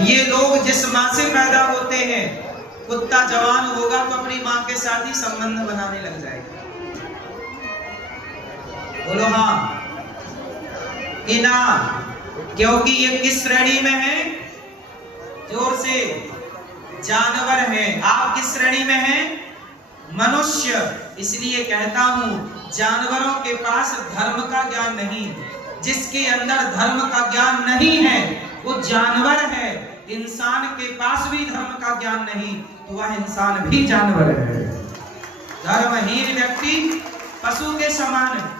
ये लोग जिस माँ से पैदा होते हैं, कुत्ता जवान होगा तो अपनी माँ के साथ ही संबंध बनाने लग जाएगा। बोलो हाँ कि ना? क्योंकि ये किस श्रेणी में है? जोर से। जानवर है। आप किस श्रेणी में हैं? मनुष्य। इसलिए कहता हूं, जानवरों के पास धर्म का ज्ञान नहीं। जिसके अंदर धर्म का ज्ञान नहीं है वो जानवर है। इंसान के पास भी धर्म का ज्ञान नहीं तो वह इंसान भी जानवर है। धर्महीन व्यक्ति पशु के समान है।